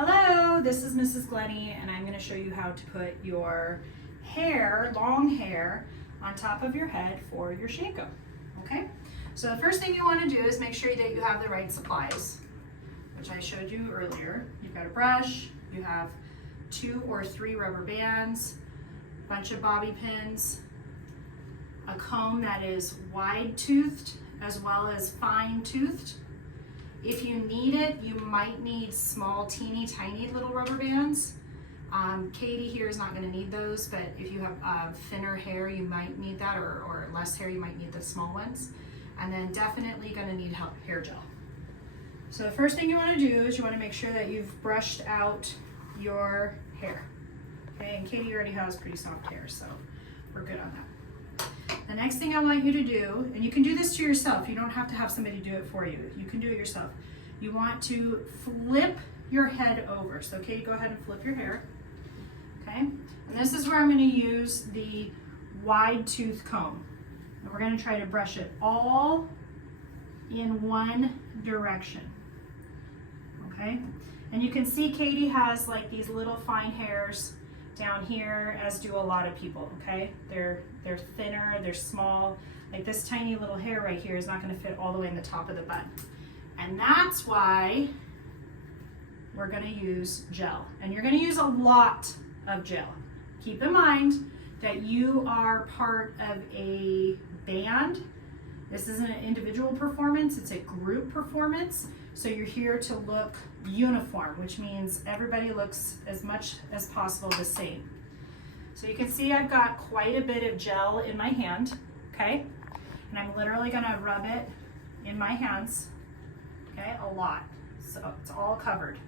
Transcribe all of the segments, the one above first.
Hello, this is Mrs. Glenny, and I'm going to show you how to put your hair, long hair, on top of your head for your Shako. Okay? So the first thing you want to do is make sure that you have the right supplies, which I showed you earlier. You've got a brush, you have 2 or 3 rubber bands, a bunch of bobby pins, a comb that is wide-toothed as well as fine-toothed. If you need it, you might need small, teeny, tiny little rubber bands. Katie here is not going to need those, but if you have thinner hair, you might need that, or less hair, you might need the small ones. And then definitely going to need hair gel. So the first thing you want to do is you want to make sure that you've brushed out your hair. Okay, and Katie already has pretty soft hair, so we're good on that. The next thing I want you to do, and you can do this to yourself, you don't have to have somebody do it for you. You can do it yourself. You want to flip your head over. So Katie, go ahead and flip your hair. Okay, and this is where I'm going to use the wide tooth comb. And we're going to try to brush it all in one direction. Okay, and you can see Katie has like these little fine hairs down here, as do a lot of people. Okay, they're thinner, they're small. Like this tiny little hair right here is not going to fit all the way in the top of the bun, and that's why we're going to use gel. And you're going to use a lot of gel. Keep in mind that you are part of a band. This isn't an individual performance, it's a group performance. So you're here to look uniform, which means everybody looks as much as possible the same. So you can see I've got quite a bit of gel in my hand, okay? And I'm literally gonna rub it in my hands, okay, a lot. So it's all covered.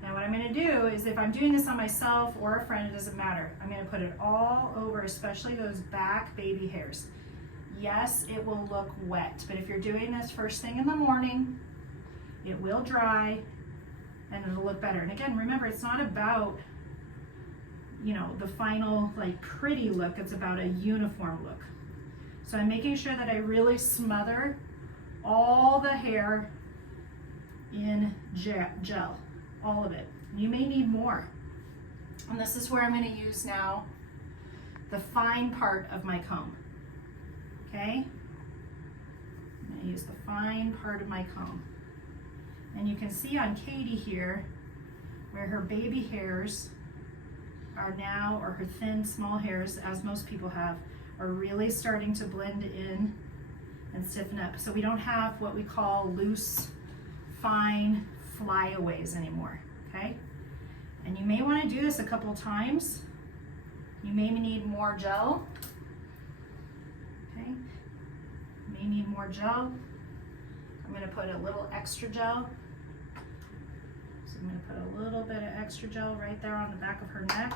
Now what I'm gonna do is, if I'm doing this on myself or a friend, it doesn't matter. I'm gonna put it all over, especially those back baby hairs. Yes, it will look wet, but if you're doing this first thing in the morning, it will dry and it'll look better. And again, remember, it's not about, you know, the final like pretty look, it's about a uniform look. So I'm making sure that I really smother all the hair in gel, all of it. You may need more. And this is where I'm going to use now the fine part of my comb. Okay? I'm going to use the fine part of my comb. And you can see on Katie here where her baby hairs are now, or her thin small hairs, as most people have, are really starting to blend in and stiffen up. So we don't have what we call loose, fine flyaways anymore, okay? And you may want to do this a couple times. You may need more gel, okay? You may need more gel. I'm going to put a little extra gel. So I'm going to put a little bit of extra gel right there on the back of her neck.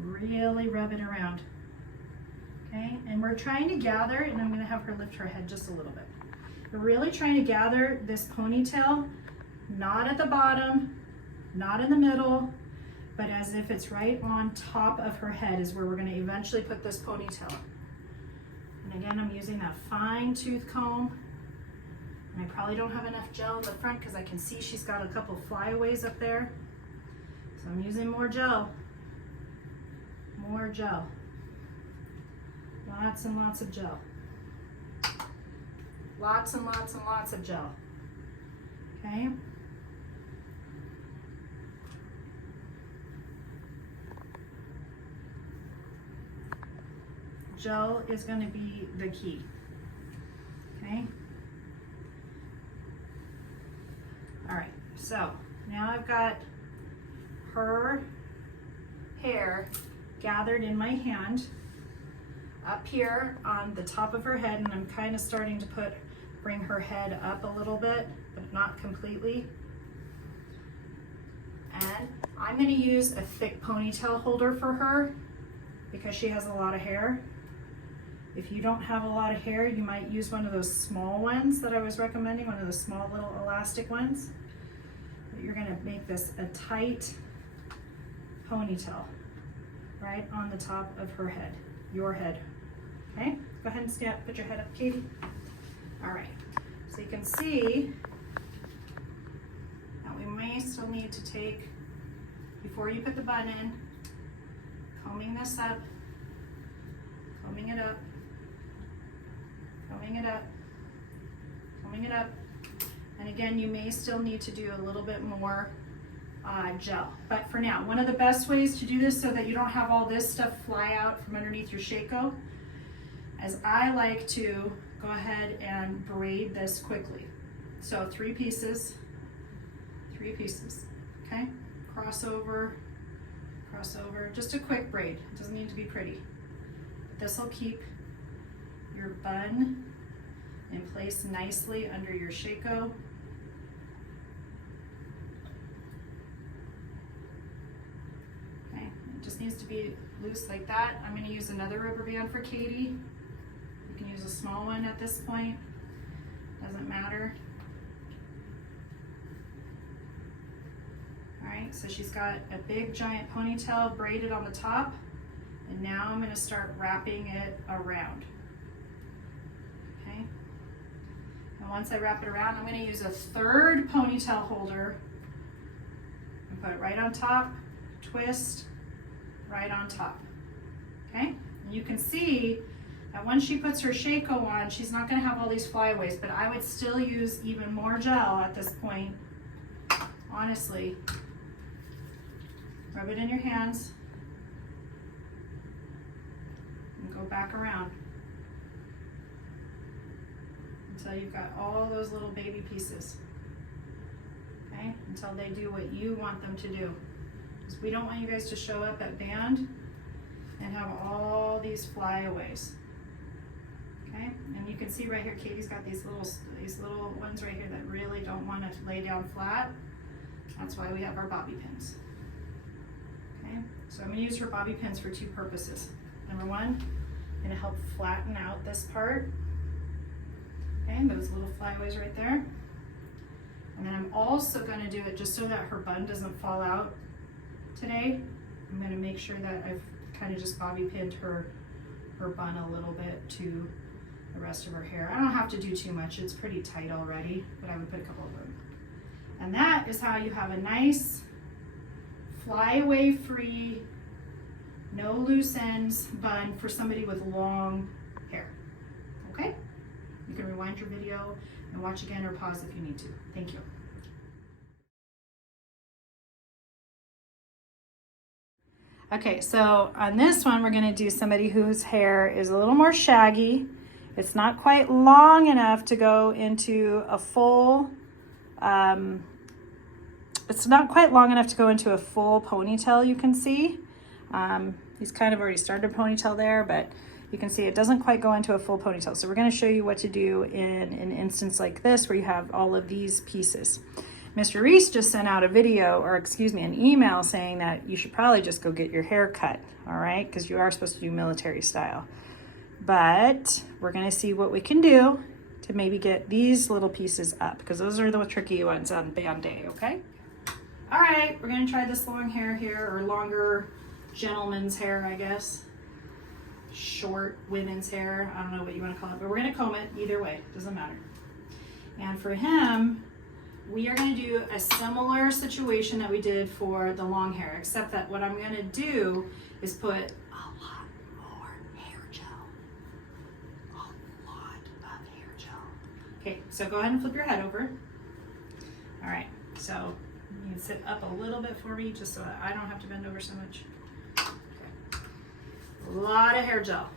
Really rub it around. Okay, and we're trying to gather, and I'm going to have her lift her head just a little bit. We're really trying to gather this ponytail, not at the bottom, not in the middle, but as if it's right on top of her head is where we're going to eventually put this ponytail. And again, I'm using that fine tooth comb. And I probably don't have enough gel in the front because I can see she's got a couple flyaways up there. So I'm using more gel. More gel. Lots and lots of gel. Lots and lots and lots of gel. Okay? Gel is going to be the key. Okay? All right, so now I've got her hair gathered in my hand up here on the top of her head, and I'm kind of starting to bring her head up a little bit, but not completely. And I'm going to use a thick ponytail holder for her because she has a lot of hair. If you don't have a lot of hair, you might use one of those small ones that I was recommending, one of the small little elastic ones. But you're going to make this a tight ponytail right on the top of her head, your head. Okay, go ahead and stand, put your head up, Katie. All right, So you can see that we may still need to take, before you put the bun in, combing this up, combing it up, combing it up, combing it up. And again, you may still need to do a little bit more gel. But for now, one of the best ways to do this so that you don't have all this stuff fly out from underneath your Shako, as I like to go ahead and braid this quickly. So 3 pieces, okay? Crossover, crossover, just a quick braid. It doesn't need to be pretty. This will keep your bun in place nicely under your Shako. Okay, it just needs to be loose like that. I'm going to use another rubber band for Katie. You can use a small one at this point, doesn't matter. All right, so she's got a big giant ponytail braided on the top, and now I'm going to start wrapping it around. Okay, and once I wrap it around, I'm going to use a 3rd ponytail holder and put it right on top, twist, right on top. Okay, and you can see that when she puts her Shako on, she's not going to have all these flyaways, but I would still use even more gel at this point, honestly. Rub it in your hands and go back around until you've got all those little baby pieces, okay? Until they do what you want them to do. Because we don't want you guys to show up at band and have all these flyaways, okay? And you can see right here, Katie's got these little ones right here that really don't want to lay down flat. That's why we have our bobby pins. Okay, so I'm going to use her bobby pins for 2 purposes. Number 1, I'm going to help flatten out this part. Okay, those little flyaways right there. And then I'm also going to do it just so that her bun doesn't fall out today. I'm going to make sure that I've kind of just bobby pinned her bun a little bit to the rest of her hair. I don't have to do too much. It's pretty tight already, but I would put a couple of them. And that is how you have a nice flyaway free, no loose ends bun for somebody with long hair. Okay? You can rewind your video and watch again or pause if you need to. Thank you. Okay, so on this one, we're gonna do somebody whose hair is a little more shaggy. It's not quite long enough to go into a full, it's not quite long enough to go into a full ponytail, you can see. He's kind of already started a ponytail there, but you can see it doesn't quite go into a full ponytail. So we're gonna show you what to do in an instance like this where you have all of these pieces. Mr. Reese just sent out a video, or excuse me, an email saying that you should probably just go get your hair cut, all right? Because you are supposed to do military style. But we're gonna see what we can do to maybe get these little pieces up, because those are the tricky ones on band day, okay? All right, we're gonna try this long hair here, or longer gentleman's hair, I guess. Short women's hair, I don't know what you wanna call it, but we're gonna comb it either way, doesn't matter. And for him, we are gonna do a similar situation that we did for the long hair, except that what I'm gonna do is put a lot more hair gel. A lot of hair gel. Okay, so go ahead and flip your head over. All right, so you can sit up a little bit for me just so that I don't have to bend over so much. Okay. A lot of hair gel.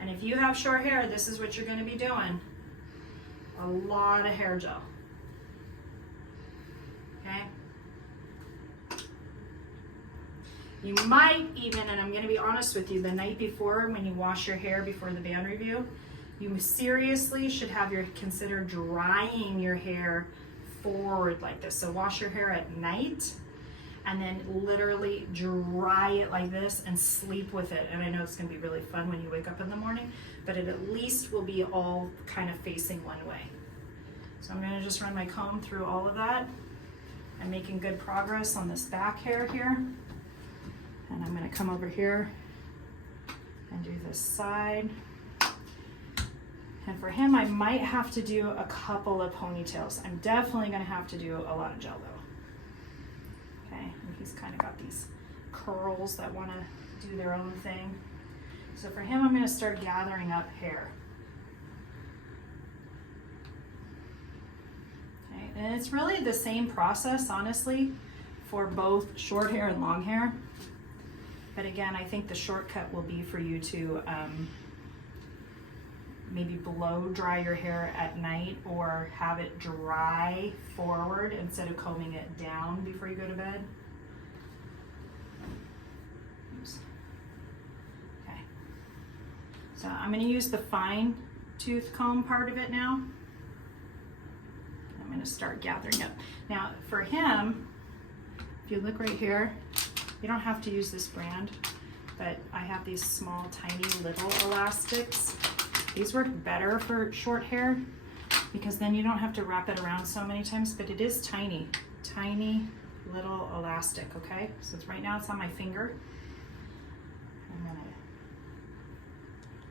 And if you have short hair, this is what you're gonna be doing. A lot of hair gel. Okay? You might even, and I'm gonna be honest with you, the night before when you wash your hair before the band review, you seriously should consider drying your hair forward like this. So wash your hair at night and then literally dry it like this and sleep with it. And I know it's gonna be really fun when you wake up in the morning, but it at least will be all kind of facing one way. So I'm gonna just run my comb through all of that. I'm making good progress on this back hair here. And I'm gonna come over here and do this side. And for him, I might have to do a couple of ponytails. I'm definitely gonna have to do a lot of gel though. Okay, and he's kind of got these curls that wanna do their own thing. So for him, I'm gonna start gathering up hair. Okay, and it's really the same process, honestly, for both short hair and long hair. But again, I think the shortcut will be for you to maybe blow dry your hair at night or have it dry forward instead of combing it down before you go to bed. Oops. Okay. So I'm going to use the fine tooth comb part of it now. I'm going to start gathering up. Now for him, if you look right here, you don't have to use this brand, but I have these small, tiny little elastics. These work better for short hair because then you don't have to wrap it around so many times, but it is tiny, tiny little elastic, okay? So it's right now it's on my finger. I'm gonna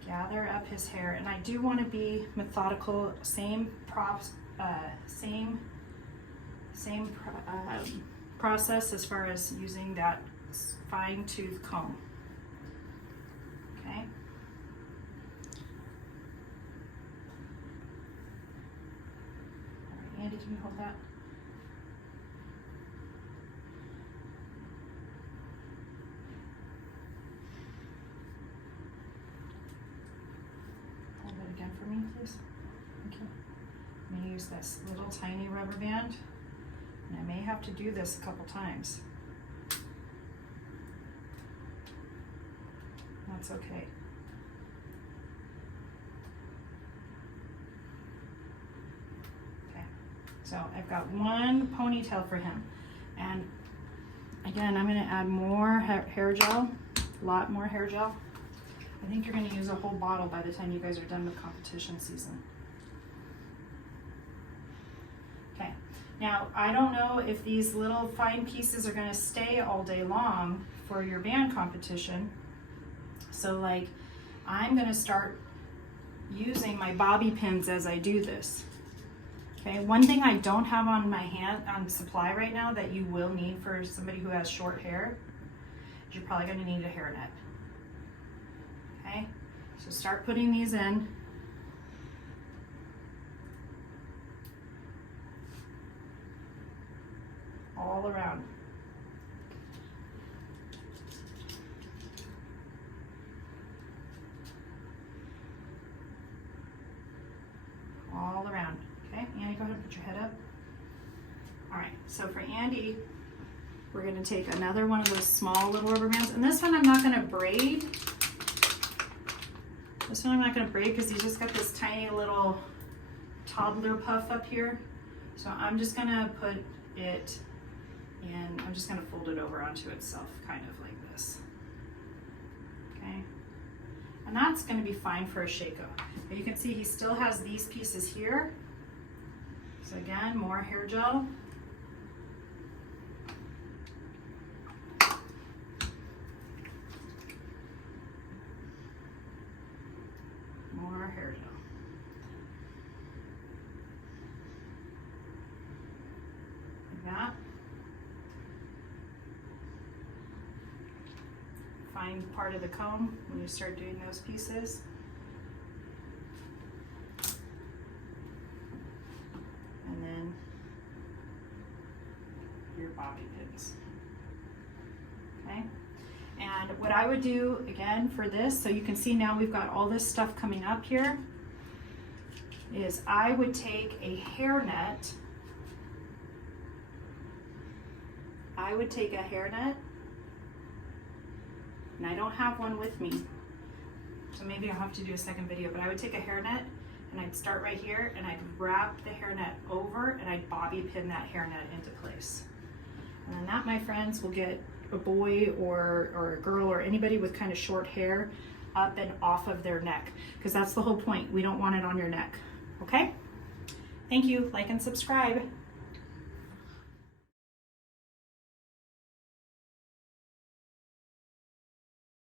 gather up his hair, and I do want to be methodical, same process as far as using that fine tooth comb, okay? Andy, can you hold that? Hold it again for me, please. Thank you. I'm going to use this little tiny rubber band, and I may have to do this a couple times. That's okay. So I've got one ponytail for him. And again, I'm gonna add more hair gel, a lot more hair gel. I think you're gonna use a whole bottle by the time you guys are done with competition season. Okay, now I don't know if these little fine pieces are gonna stay all day long for your band competition. So like, I'm gonna start using my bobby pins as I do this. Okay, one thing I don't have on my hand on supply right now that you will need for somebody who has short hair is you're probably going to need a hairnet. Okay, so start putting these in. All around. All around. Okay, Andy, go ahead and put your head up. All right, so for Andy, we're gonna take another one of those small little rubber bands, and this one I'm not gonna braid. This one I'm not gonna braid because he's just got this tiny little toddler puff up here. So I'm just gonna put it in, I'm just gonna fold it over onto itself, kind of like this. Okay, and that's gonna be fine for a Shako. But you can see he still has these pieces here. So again, more hair gel. More hair gel. Like that. Find part of the comb when you start doing those pieces. And then your bobby pins. Okay, and what I would do again for this, so you can see now we've got all this stuff coming up here, is I would take a hairnet. I would take a hairnet, and I don't have one with me, so maybe I'll have to do a second video, but I would take a hairnet and I'd start right here and I'd wrap the hairnet over and I'd bobby pin that hairnet into place. And then that, my friends, will get a boy or a girl or anybody with kind of short hair up and off of their neck, because that's the whole point. We don't want it on your neck. Okay? Thank you. Like and subscribe.